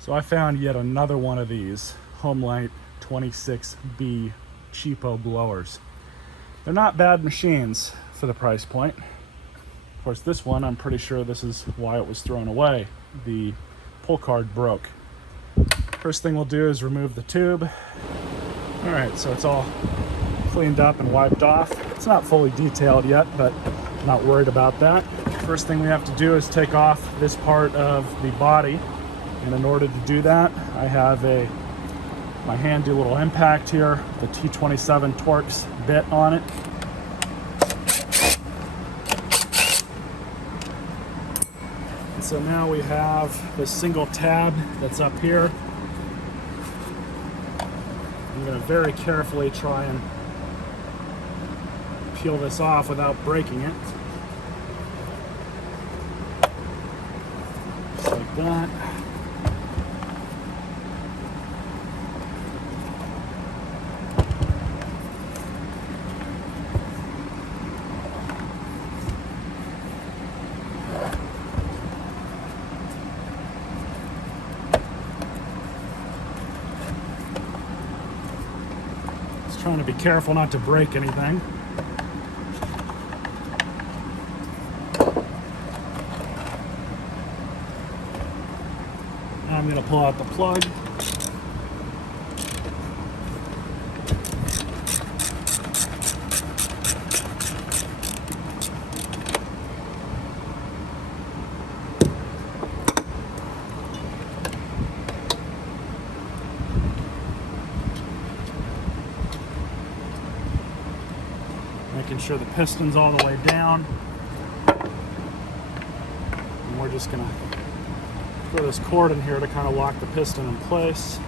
So I found yet another one of these Homelite 26B cheapo blowers. They're not bad machines for the price point. Of course, this one, I'm pretty sure this is why it was thrown away. The pull card broke. First thing we'll do is remove the tube. All right, so it's all cleaned up and wiped off. It's not fully detailed yet, but I'm not worried about that. First thing we have to do is take off this part of the body. And in order to do that, I have my handy little impact here, the T27 Torx bit on it. And so now we have this single tab that's up here. I'm going to very carefully try and peel this off without breaking it. Just like that. Trying to be careful not to break anything. Now I'm going to pull out the plug. Making sure the piston's all the way down. And we're just gonna throw this cord in here to kind of lock the piston in place.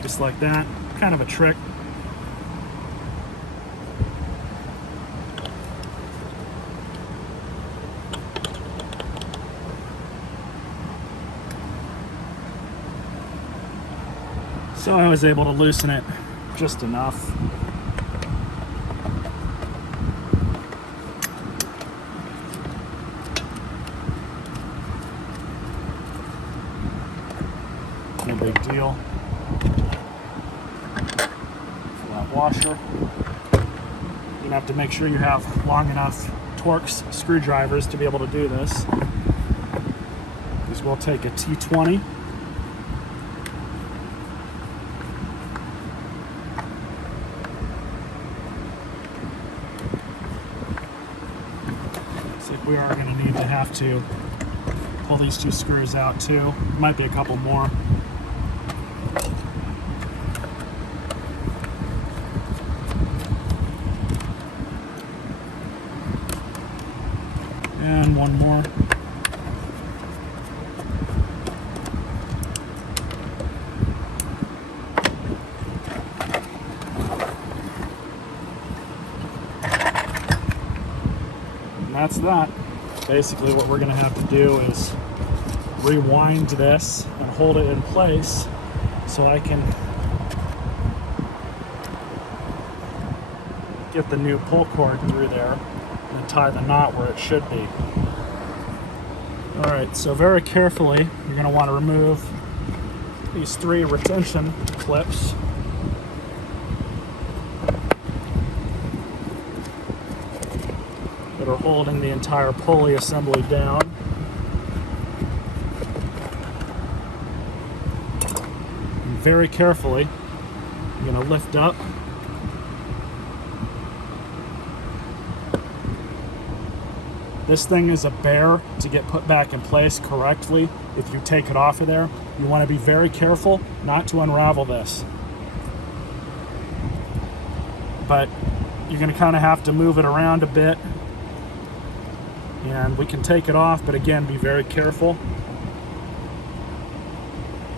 Just like that, kind of a trick. So I was able to loosen it just enough. No big deal. Flat washer. You're gonna have to make sure you have long enough Torx screwdrivers to be able to do this. Because we'll take a T20. We are going to need to have to pull these two screws out too. Might be a couple more. And one more. And that's that. Basically what we're going to have to do is rewind this and hold it in place so I can get the new pull cord through there and tie the knot where it should be. Alright, so very carefully you're going to want to remove these 3 retention clips. That are holding the entire pulley assembly down. And very carefully, you're going to lift up. This thing is a bear to get put back in place correctly. If you take it off of there, you want to be very careful not to unravel this. But you're going to kind of have to move it around a bit. And we can take it off, but again, be very careful.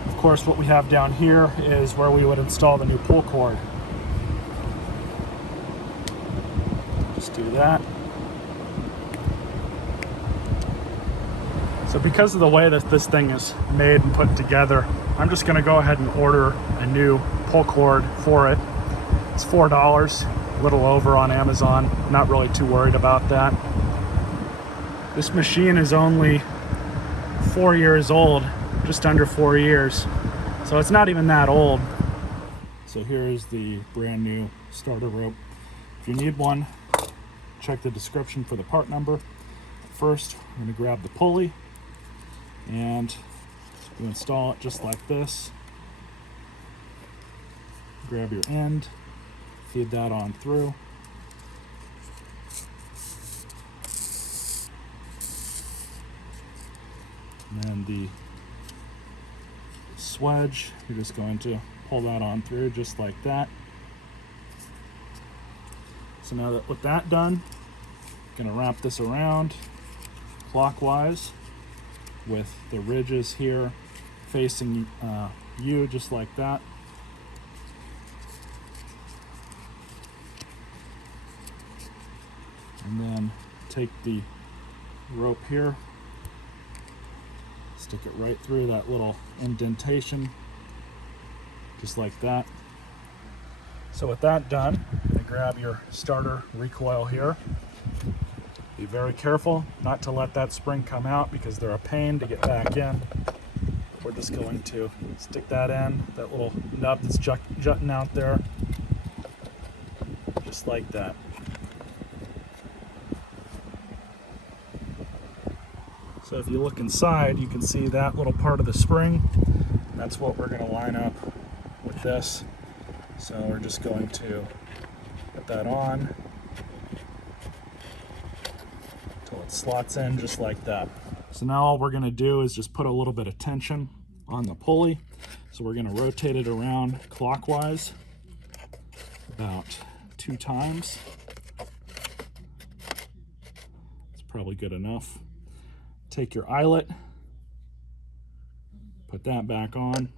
Of course, what we have down here is where we would install the new pull cord. Just do that. So because of the way that this thing is made and put together, I'm just going to go ahead and order a new pull cord for it. It's $4, a little over on Amazon. Not really too worried about that. This machine is only 4 years old, just under 4 years. So it's not even that old. So here's the brand new starter rope. If you need one, check the description for the part number. First, I'm going to grab the pulley and you install it just like this. Grab your end, feed that on through. And then the swedge, you're just going to pull that on through just like that. So now that with that done, I'm going to wrap this around clockwise with the ridges here facing you just like that. And then take the rope here, stick it right through that little indentation, just like that. So with that done, grab your starter recoil here. Be very careful not to let that spring come out because they're a pain to get back in. We're just going to stick that in, that little nub that's jutting out there, just like that. So if you look inside, you can see that little part of the spring. That's what we're going to line up with this. So we're just going to put that on until it slots in just like that. So now all we're going to do is just put a little bit of tension on the pulley. So we're going to rotate it around clockwise about 2 times. It's probably good enough. Take your eyelet, put that back on,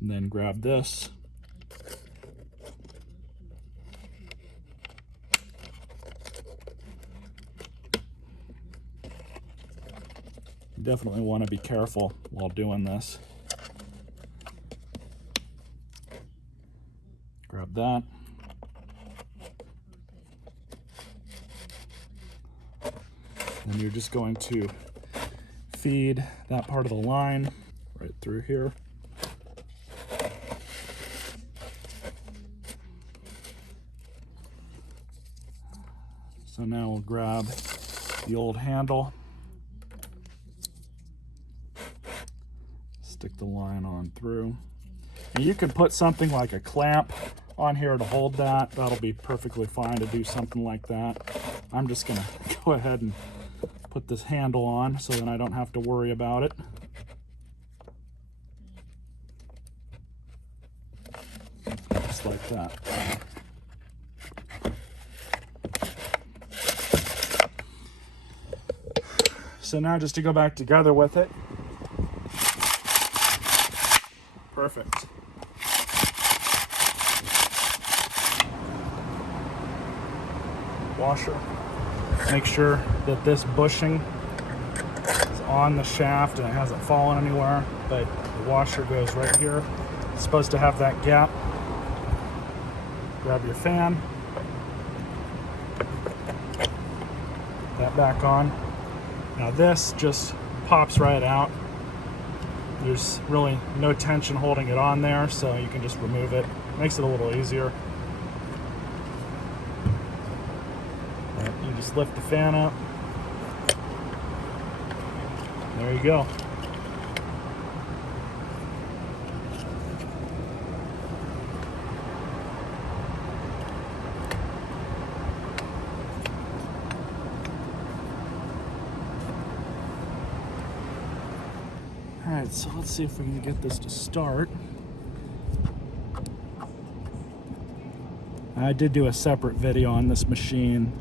and then grab this. You definitely want to be careful while doing this. Grab that. And you're just going to feed that part of the line right through here. So now we'll grab the old handle, stick the line on through. And you can put something like a clamp on here to hold that. That'll be perfectly fine to do something like that. I'm just gonna go ahead and put this handle on so then I don't have to worry about it. Just like that. So now just to go back together with it. Perfect. Washer. Make sure that this bushing is on the shaft and it hasn't fallen anywhere, but the washer goes right here. It's supposed to have that gap. Grab your fan. Put that back on. Now this just pops right out. There's really no tension holding it on there, so you can just remove it. Makes it a little easier. You just lift the fan up. There you go. All right, so let's see if we can get this to start. I did do a separate video on this machine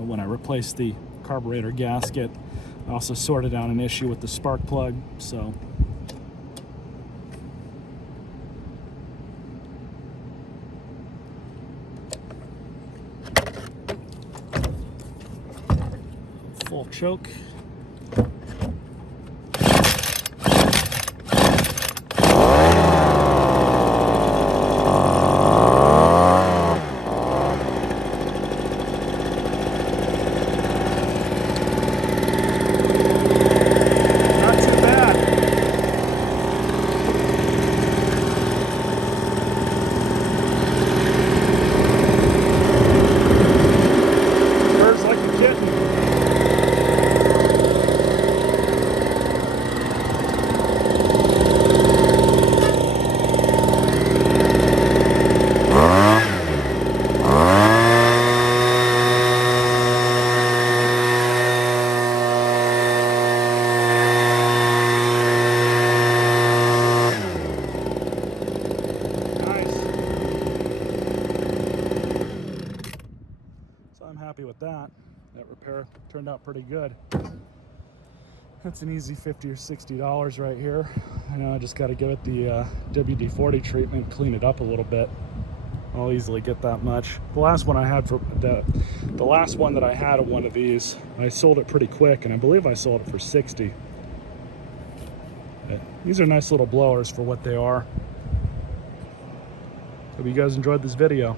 when I replaced the carburetor gasket. I also sorted out an issue with the spark plug, so full choke. that repair. Turned out pretty good. That's an easy $50 or $60 right here. I know I just got to give it the WD-40 treatment, clean it up a little bit. I'll easily get that much. The last one I had for the last one that I had of one of these, I sold it pretty quick, and I believe I sold it for 60. These are nice little blowers for what they are. Hope you guys enjoyed this video.